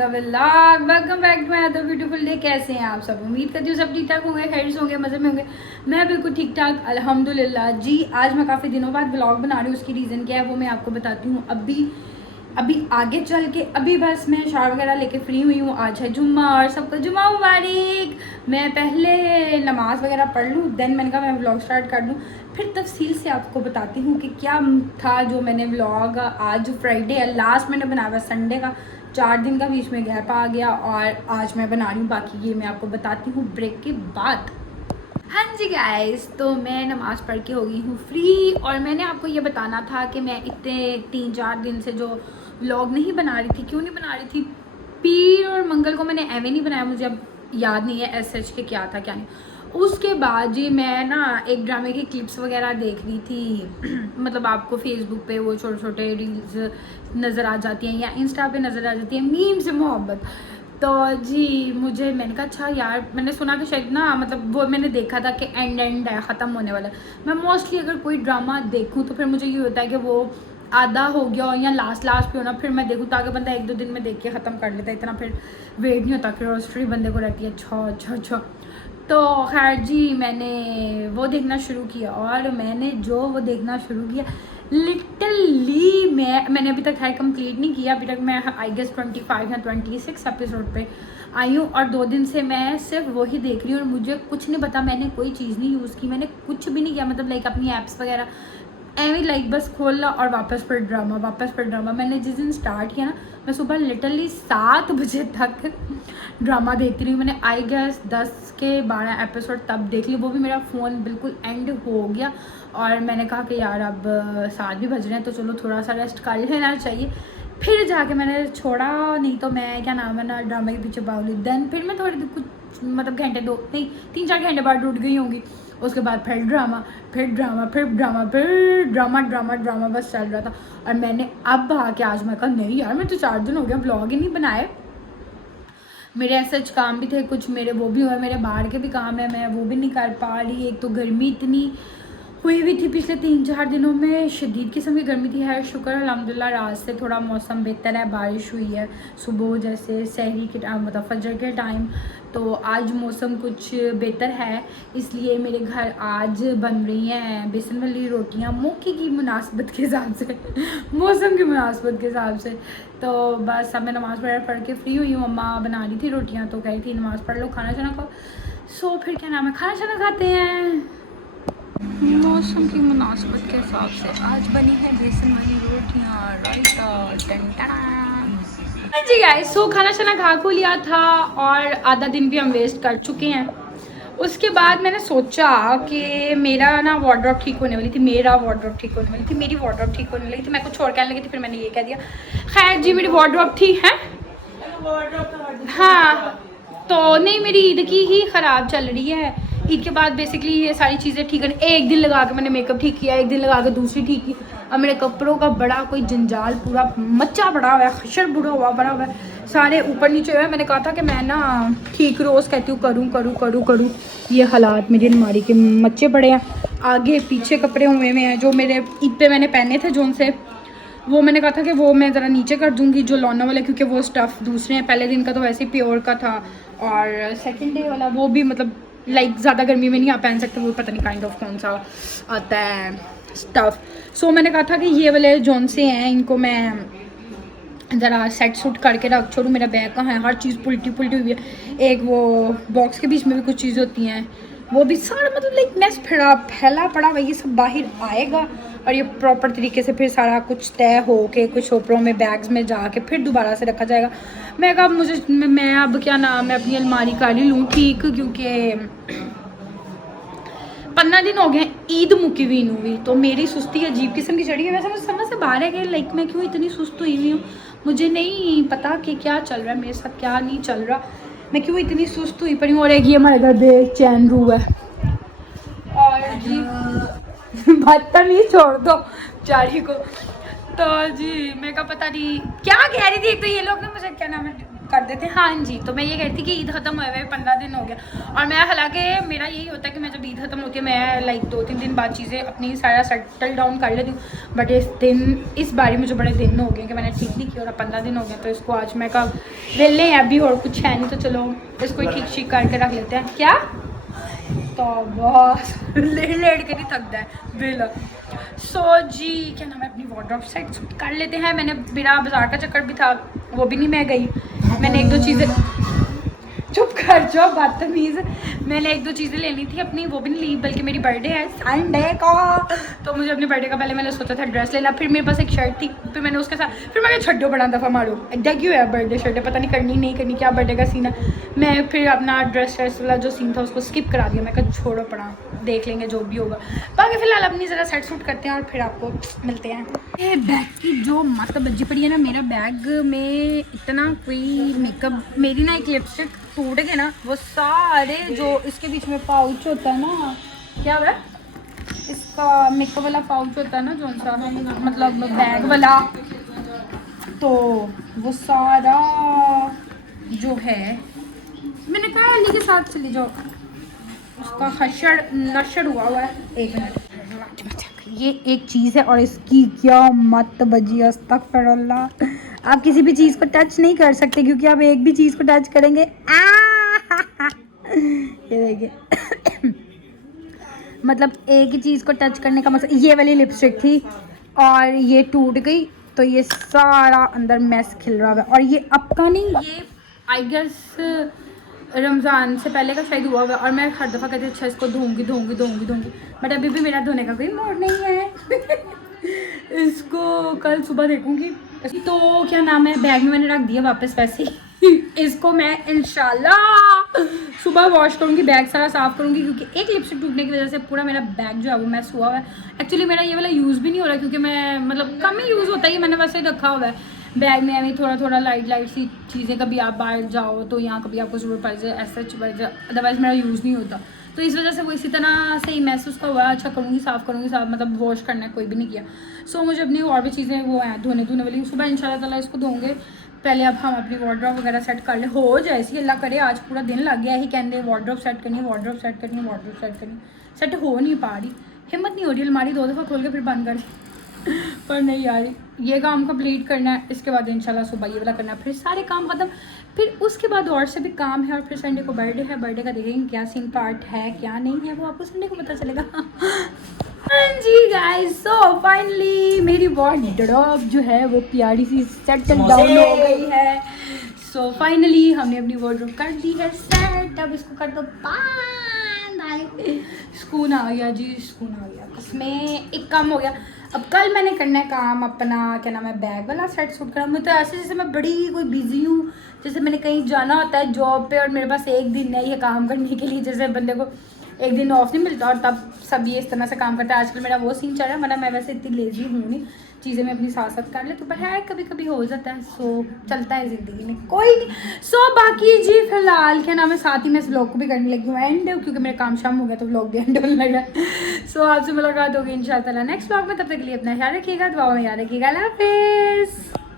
Another vlog. Welcome back to my other beautiful day. कैसे हैं आप सब? उम्मीद करती हूँ सब ठीक ठाक होंगे, खैर होंगे, मज़े में होंगे। मैं बिल्कुल ठीक ठाक अल्हम्दुलिल्लाह जी। आज मैं काफ़ी दिनों बाद व्लॉग बना रही हूँ। उसकी रीज़न क्या है वो मैं आपको बताती हूँ अभी आगे चल के। अभी बस मैं शावर वगैरह लेके फ्री हुई हूँ। आज है जुम्मा और सबको जुम्मा मुबारक। मैं पहले नमाज़ वगैरह पढ़ लूँ, देन मैंने कहा मैं व्लॉग स्टार्ट कर दूँ, फिर तफसील से आपको बताती हूँ कि क्या था जो मैंने व्लॉग आज फ्राइडे है लास्ट मैंने बनाया हुआ, संडे का 4 दिन का बीच में गैप आ गया और आज मैं बना रही हूँ। बाकी ये मैं आपको बताती हूँ ब्रेक के बाद। हाँ जी गाइस, तो मैं नमाज़ पढ़ के हो गई हूँ फ्री और मैंने आपको ये बताना था कि मैं इतने 3-4 दिन से जो व्लॉग नहीं बना रही थी, क्यों नहीं बना रही थी। पीर और मंगल को मैंने एवे नहीं बनाया, मुझे अब याद नहीं है एसएच के क्या था क्या नहीं। उसके बाद जी मैं ना एक ड्रामे की क्लिप्स वगैरह देख रही थी मतलब आपको फेसबुक पे वो छोटे छोटे रील्स नज़र आ जाती हैं या इंस्टा पे नज़र आ जाती है मीम से मोहब्बत। तो जी मैंने कहा अच्छा यार, मैंने सुना कि शायद ना मतलब वो मैंने देखा था कि एंड है, ख़त्म होने वाला है। मैं मोस्टली अगर कोई ड्रामा देखूँ तो फिर मुझे ये होता है कि वो आधा हो गया हो या लास्ट पे हो ना, फिर मैं देखूँ ताकि बंदा 1-2 दिन में देख के ख़त्म कर लेता है। इतना फिर वेट नहीं होता, क्यूरियोसिटी बंदे को रहती है। अच्छा। तो खैर जी मैंने वो देखना शुरू किया और मैंने जो वो देखना शुरू किया लिटरली मैंने अभी तक है कंप्लीट नहीं किया। अभी तक मैं आई गेस 25 या 26 एपिसोड पे आई हूँ और 2 दिन से मैं सिर्फ वही देख रही हूँ और मुझे कुछ नहीं पता। मैंने कोई चीज़ नहीं यूज़ की, मैंने कुछ भी नहीं किया, मतलब लाइक अपनी ऐप्स वगैरह एवं लाइक बस खोलना और वापस पर ड्रामा। मैंने जिस दिन स्टार्ट किया ना, मैं सुबह लिटरली 7 बजे तक ड्रामा देखती रही। मैंने आई गेस 10 के 12 एपिसोड तब देख ली, वो भी मेरा फ़ोन बिल्कुल एंड हो गया और मैंने कहा कि यार अब 7 भी बज रहे हैं तो चलो थोड़ा सा रेस्ट कर लेना चाहिए। फिर जाके मैंने छोड़ा, नहीं तो मैं क्या नाम है ना ड्रामा के पीछे भाग ली। देन फिर मैं थोड़ी कुछ मतलब घंटे 2 नहीं 3-4 घंटे बाद उठ गई होंगी। उसके बाद फिर ड्रामा बस चल रहा था। और मैंने अब आके आज मैं कहा नहीं यार, मैं तो 4 दिन हो गया व्लॉग ही नहीं बनाए। मेरे ऐसे काम भी थे कुछ, मेरे वो भी हुए, मेरे बाहर के भी काम है, मैं वो भी नहीं कर पा रही। एक तो गर्मी इतनी हुई भी थी पिछले 3-4 दिनों में, शदीद किस्म की गर्मी थी। है शुक्र अल्हम्दुलिल्लाह रात से थोड़ा मौसम बेहतर है, बारिश हुई है सुबह जैसे सहरी के टाइम मतलब फजर के टाइम। तो आज मौसम कुछ बेहतर है, इसलिए मेरे घर आज बन रही हैं बेसन वाली रोटियां मौके की मुनासबत के हिसाब से मौसम की मुनासबत के हिसाब से। तो बस अब मैं नमाज़ वगैरह पढ़ के फ्री हुई हूँ। अम्मा बना रही थी रोटियाँ तो कह रही थी नमाज़ पढ़ लो, खाना शाना खाओ। सो फिर क्या नाम है, खाना शाना खाते हैं। मौसम की मुनासबत के हिसाब से आज बनी है बेसन वाली रोटियाँ, रायता। जी गाइस, सो खाना शाना खा को लिया था और आधा दिन भी हम वेस्ट कर चुके हैं। उसके बाद मैंने सोचा कि मेरा ना वार्डरोब ठीक होने वाली थी, मेरी वार्डरोब ठीक होने लगी थी। मैं कुछ छोड़ के आने लगी थी, फिर मैंने ये कह दिया। खैर जी मेरी वार्डरोब थी है हाँ, तो नहीं मेरी ईद की ही ख़राब चल रही है। ईद के बाद बेसिकली ये सारी चीज़ें ठीक करनी, एक दिन लगा के मैंने मेकअप ठीक किया, एक दिन लगा के दूसरी ठीक की। अब मेरे कपड़ों का बड़ा कोई जंजाल पूरा मच्चा पड़ा हुआ है, खशर बुरा हुआ पड़ा हुआ है, सारे ऊपर नीचे हुए। मैंने कहा था कि मैं ना ठीक रोज़ कहती हूँ करूँ। ये हालात मेरी अलमारी के मच्चे पड़े हैं, आगे पीछे कपड़े हुए हैं जो मेरे ईद पे मैंने पहने थे जो उनसे, वो मैंने कहा था कि वो मैं ज़रा नीचे कर दूँगी जो लौना वाला, क्योंकि वो स्टफ़ दूसरे हैं। पहले दिन का तो वैसे ही प्योर का था और सेकंड डे वाला वो भी मतलब लाइक ज़्यादा गर्मी में नहीं आप पहन सकते, वो पता नहीं काइंड ऑफ कौन सा आता है स्टफ़। सो मैंने कहा था कि ये वाले जौन से हैं इनको मैं ज़रा सेट सूट करके रख छोड़ूँ। मेरा बैग कहाँ है, हर चीज़ पुलटी हुई है। एक वो बॉक्स के बीच में भी कुछ चीज़ें होती हैं, वो भी सारा मतलब लाइक मैस फैला पड़ा हुआ, ये सब बाहर आएगा और ये प्रॉपर तरीके से फिर सारा कुछ तय हो के कुछ ऊपरों में बैग्स में जाके फिर दोबारा से रखा जाएगा। मैं कहा मैं अब क्या नाम है अपनी अलमारी कर ही लूँ ठीक, क्योंकि 15 दिन हो गए ईद मुकी हुई नू भी, तो मेरी सुस्ती अजीब किस्म की चढ़ी है। वैसे मुझे समझ से बाहर है कि लाइक मैं क्यों इतनी सुस्त हुई हुई हूँ, मुझे नहीं पता कि क्या चल रहा है मेरे साथ, क्या नहीं चल रहा, मैं क्यों इतनी सुस्त हुई पड़ी हूँ। और एक ये हमारे घर पे चैन रू है और जी बदतमीज छोड़ दो चारी को। तो जी मैं का पता नहीं क्या कह रही थी। तो ये लोग ना मुझे क्या नाम है कर देते हैं। हाँ जी, तो मैं ये कहती कि ईद ख़त्म हुए 15 दिन हो गया, और मैं हालांकि मेरा यही होता है कि मैं जब ईद ख़त्म होती है मैं लाइक 2-3 दिन बाद चीज़ें अपनी सारा सेटल डाउन कर लेती हूँ। बट इस बारी मुझे बड़े दिन हो गए कि मैंने ठीक नहीं किया, और 15 दिन हो गए, तो इसको आज मैं कहा वेले हैं अभी और कुछ है नहीं, तो चलो इसको ठीक ठीक करके रख लेते हैं। क्या तो बहुत लेट के नहीं थकता है बिल। सो जी क्या नाम है, अपनी वार्डरोब सेट कर लेते हैं। मैंने मेरा बाजार का चक्कर भी था, वो भी नहीं मैं गई। मैंने 1-2 चीज़ें, चुप कर जाओ बदतमीज़, मैंने 1-2 चीज़ें लेनी थी अपनी, वो भी नहीं ली, बल्कि मेरी बर्थडे है संडे का, तो मुझे अपने बर्थडे का पहले मैंने सोचा था ड्रेस लेना, फिर मेरे पास एक शर्ट थी, फिर मैंने उसके साथ फिर मैंने छड्डो बड़ा दफ़ा मारो एड्डा क्यों है बर्थडे शर्ट है, पता नहीं करनी नहीं करनी क्या बर्थडे का सीन है। मैं फिर अपना ड्रेस वाला जो सीन था उसको स्किप करा दिया, मैं कहा छोड़ो पड़ा देख लेंगे जो भी होगा। बाकी फिलहाल अपनी ज़रा सेट सूट करते हैं और फिर आपको मिलते हैं। ये बैग की जो मत बज्जी पड़ी है ना, मेरा बैग में इतना कोई मेकअप, मेरी ना एक लिपस्टिक टूट गए ना, वो सारे जो इसके बीच में पाउच होता है ना, क्या है इसका मेकअप वाला पाउच होता है ना जो सा मतलब बैग वाला, तो वो सारा जो है मैंने कहा अली के साथ चली जाओ, उसका हशर नशर हुआ है। एक मिनट, ये एक चीज़ है और इसकी क्या मत बजी, अस्तगफिरुल्लाह। आप किसी भी चीज़ को टच नहीं कर सकते क्योंकि आप एक भी चीज़ को टच करेंगे ये देखिए मतलब एक ही चीज़ को टच करने का मतलब, ये वाली लिपस्टिक थी और ये टूट गई, तो ये सारा अंदर मैस खिल रहा है। और ये अब का नहीं, ये आई गेस रमज़ान से पहले का शायद हुआ हुआ, और मैं हर दफ़ा कहती अच्छा इसको धोऊंगी, बट अभी भी मेरा धोने का कोई मूड नहीं है इसको कल सुबह देखूंगी। तो क्या नाम है, बैग में मैंने रख दिया वापस वैसे ही इसको मैं इंशाल्लाह सुबह वॉश करूंगी, बैग सारा साफ़ करूंगी, क्योंकि एक लिपस्टिक टूटने की वजह से पूरा मेरा बैग जो है वो मैस हुआ है। एक्चुअली मेरा ये वाला यूज़ भी नहीं हो रहा क्योंकि मैं मतलब कम ही यूज़ होता है, मैंने वैसे ही रखा हुआ है बैग में अभी थोड़ा लाइट सी चीज़ें, कभी आप बाहर जाओ तो यहाँ कभी आपको ज़रूरत पड़ जाए ऐसा पड़ जाए, अदरवाइज़ मेरा यूज़ नहीं होता, तो इस वजह से वो इसी तरह से ही महसूस का हुआ। अच्छा करूँगी, साफ़ मतलब वॉश करना है, कोई भी नहीं किया। सो मुझे अपनी और भी चीज़ें वो हैं धोने वाली, सुबह इंशाल्लाह ताला इसको धोंगे। पहले अब हम अपनी वार्डरोब वगैरह सेट कर ले, हो जाए सी अल्लाह करे, आज पूरा दिन लग गया ही कहते वार्डरोब सेट करनी, सेट हो नहीं पा रही, हिम्मत नहीं हो रही, अलमारी 2 दफ़ा खोल के फिर बंद कर पर नहीं यार, ये काम कंप्लीट करना है, इसके बाद इंशाल्लाह सुबह ये वाला करना है, फिर सारे काम ख़त्म, फिर उसके बाद और से भी काम है, और फिर संडे को बर्थडे है, बर्थडे का देखेंगे क्या सीन पार्ट है क्या नहीं है, वो आपको संडे को पता चलेगा हाँ जी गाइस, सो फाइनली मेरी वार्डरोब जो है वो प्यारी सी सेटल डाउन हो गई है। सो फाइनली हमने अपनी वार्डरोब कर दी है सेट, अब इसको कर दो सुकून आ गया जी, सुकून आ गया, उसमें एक काम हो गया। अब कल मैंने करना है काम अपना क्या नाम है बैग वाला सेट सूट करना, मुझे तो ऐसे जैसे मैं बड़ी कोई बिजी हूँ, जैसे मैंने कहीं जाना होता है जॉब पे और मेरे पास एक दिन है ये काम करने के लिए, जैसे बंदे को एक दिन ऑफ नहीं मिलता और तब सब ये इस तरह से काम करता है। आजकल मेरा वो सीन चल रहा है, वरना मैं वैसे इतनी लेजी हूँ नहीं, चीज़ें मैं अपनी साथ साथ कर लेती हूँ, पर है कभी कभी हो जाता है, सो चलता है ज़िंदगी में, कोई नहीं। सो बाकी जी फिलहाल क्या नाम है, साथ ही मैं इस व्लॉग को भी करने लगी हूँ एंड, क्योंकि मेरा काम शाम हो गया तो व्लॉग भी एंड होने लगा। सो आपसे मुलाकात होगी इंशाल्लाह नेक्स्ट व्लॉग में, तब तक के लिए अपना ख्याल रखिएगा, दुआ में याद रखिएगा, अल्लाह हाफिज़।